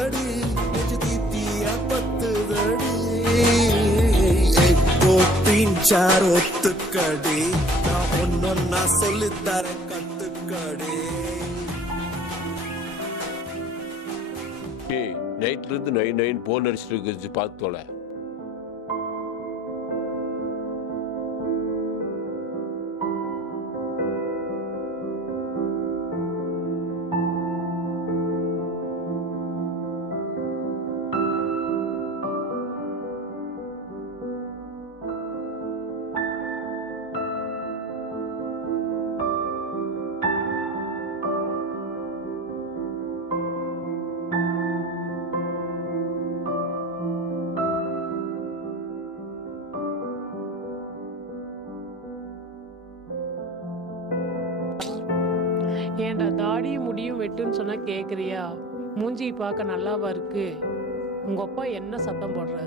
அடி நெஞ்சு தீத்தியா பத்துதடி ஏக்கோ தீன் சார் ஒத்துக்கடி நான் ஒன்னொன்னா சொல்லித்தர கத்துக்கடி நைட்ல இருந்து நைன் போன் அடிச்சுட்டு இருக்கு பார்த்து தொலை. ஏண்டா தாடி முடியும் வெட்டுன்னு சொன்னா கேக்குறியா? மூஞ்சி பார்க்க நல்லாவா இருக்கு? உங்க அப்பா என்ன சத்தம் போடுறாரு?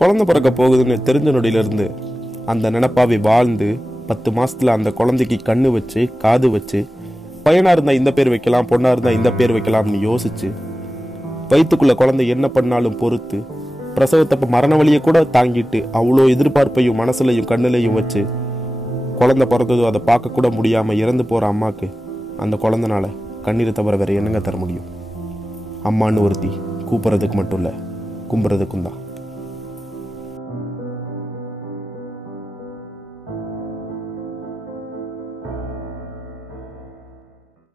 குழந்தை பிறக்க போகுதுன்னு தெரிஞ்ச நொடியிலிருந்து அந்த நினப்பாவை வாழ்ந்து 10 மாசத்துல அந்த குழந்தைக்கு கண்ணு வச்சு காது வச்சு பையனா இருந்தா இந்த பேர் வைக்கலாம், பொண்ணா இருந்தா இந்த பேர் வைக்கலாம்னு யோசிச்சு வயிற்றுக்குள்ள குழந்தை என்ன பண்ணாலும் பொறுத்து பிரசவத்தப்ப மரண வழியை கூட தாங்கிட்டு அவ்வளோ எதிர்பார்ப்பையும் மனசுலையும் கண்ணுலையும் வச்சு குழந்தை பிறந்ததும் அதை பார்க்க கூட முடியாம இறந்து போற அம்மாக்கு அந்த குழந்தைனால கண்ணீரை தவிர வேற என்னங்க தர முடியும்? அம்மான்னு ஒருத்தி கூப்பிட்றதுக்கு மட்டும் இல்லை, கும்புறதுக்கும் தான்.